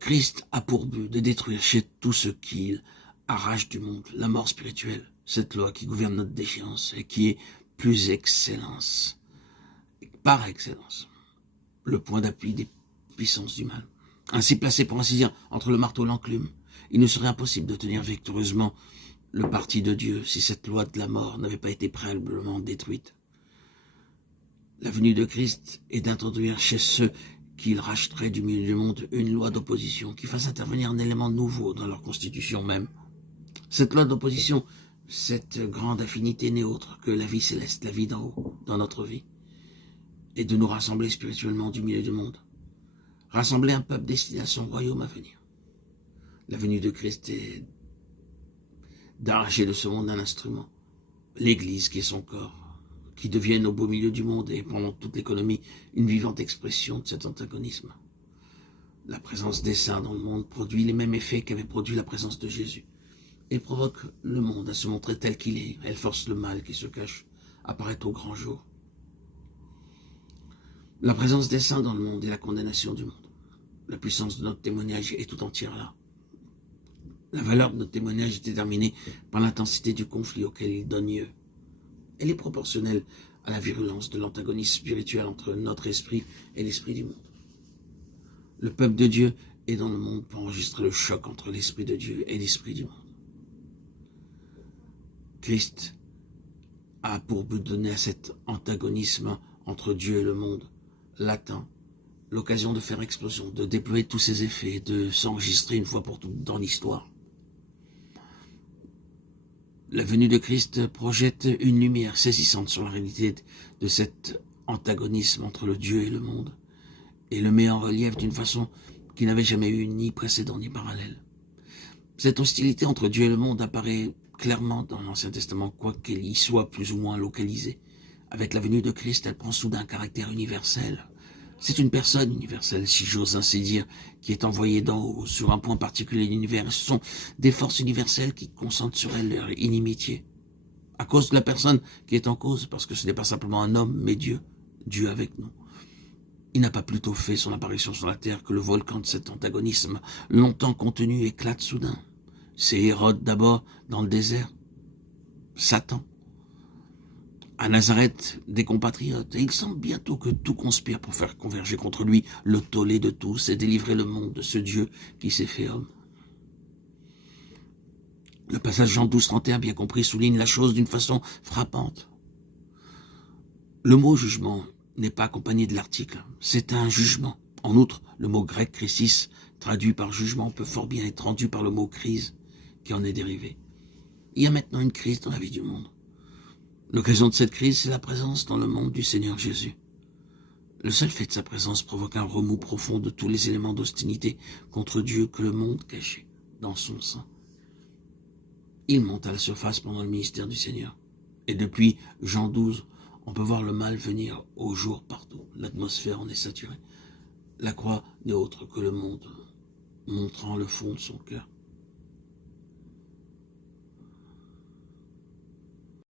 Christ a pour but de détruire chez tout ce qu'il arrache du monde la mort spirituelle, cette loi qui gouverne notre déchéance et qui est plus excellence, par excellence, le point d'appui des puissances du mal. Ainsi placé, pour ainsi dire, entre le marteau et l'enclume, il nous serait impossible de tenir victorieusement le parti de Dieu si cette loi de la mort n'avait pas été préalablement détruite. La venue de Christ est d'introduire chez ceux qu'il racheterait du milieu du monde une loi d'opposition qui fasse intervenir un élément nouveau dans leur constitution même. Cette loi d'opposition, cette grande affinité n'est autre que la vie céleste, la vie d'en haut, dans notre vie, et de nous rassembler spirituellement du milieu du monde. Rassembler un peuple destiné à son royaume à venir. La venue de Christ est d'arracher de ce monde un instrument, l'Église qui est son corps, qui devienne au beau milieu du monde et pendant toute l'économie une vivante expression de cet antagonisme. La présence des saints dans le monde produit les mêmes effets qu'avait produit la présence de Jésus et provoque le monde à se montrer tel qu'il est. Elle force le mal qui se cache à paraître au grand jour. La présence des saints dans le monde est la condamnation du monde. La puissance de notre témoignage est tout entière là. La valeur de notre témoignage est déterminée par l'intensité du conflit auquel il donne lieu. Elle est proportionnelle à la virulence de l'antagonisme spirituel entre notre esprit et l'esprit du monde. Le peuple de Dieu est dans le monde pour enregistrer le choc entre l'esprit de Dieu et l'esprit du monde. Christ a pour but de donner à cet antagonisme entre Dieu et le monde latent l'occasion de faire explosion, de déployer tous ses effets, de s'enregistrer une fois pour toutes dans l'histoire. La venue de Christ projette une lumière saisissante sur la réalité de cet antagonisme entre le Dieu et le monde, et le met en relief d'une façon qui n'avait jamais eu ni précédent ni parallèle. Cette hostilité entre Dieu et le monde apparaît clairement dans l'Ancien Testament, quoiqu'elle y soit plus ou moins localisée. Avec la venue de Christ, elle prend soudain un caractère universel. C'est une personne universelle, si j'ose ainsi dire, qui est envoyée d'en haut sur un point particulier de l'univers. Ce sont des forces universelles qui concentrent sur elle leur inimitié. À cause de la personne qui est en cause, parce que ce n'est pas simplement un homme, mais Dieu, Dieu avec nous. Il n'a pas plutôt fait son apparition sur la terre que le volcan de cet antagonisme, longtemps contenu, éclate soudain. C'est Hérode d'abord dans le désert, Satan. À Nazareth, des compatriotes, et il semble bientôt que tout conspire pour faire converger contre lui le tollé de tous et délivrer le monde de ce Dieu qui s'est fait homme. Le passage Jean 12, 31, bien compris, souligne la chose d'une façon frappante. Le mot jugement n'est pas accompagné de l'article, c'est un jugement. En outre, le mot grec krisis, traduit par jugement, peut fort bien être rendu par le mot crise, qui en est dérivé. Il y a maintenant une crise dans la vie du monde. L'occasion de cette crise, c'est la présence dans le monde du Seigneur Jésus. Le seul fait de sa présence provoque un remous profond de tous les éléments d'hostilité contre Dieu que le monde cachait dans son sein. Il monte à la surface pendant le ministère du Seigneur. Et depuis Jean 12, on peut voir le mal venir au jour partout. L'atmosphère en est saturée. La croix n'est autre que le monde, montrant le fond de son cœur.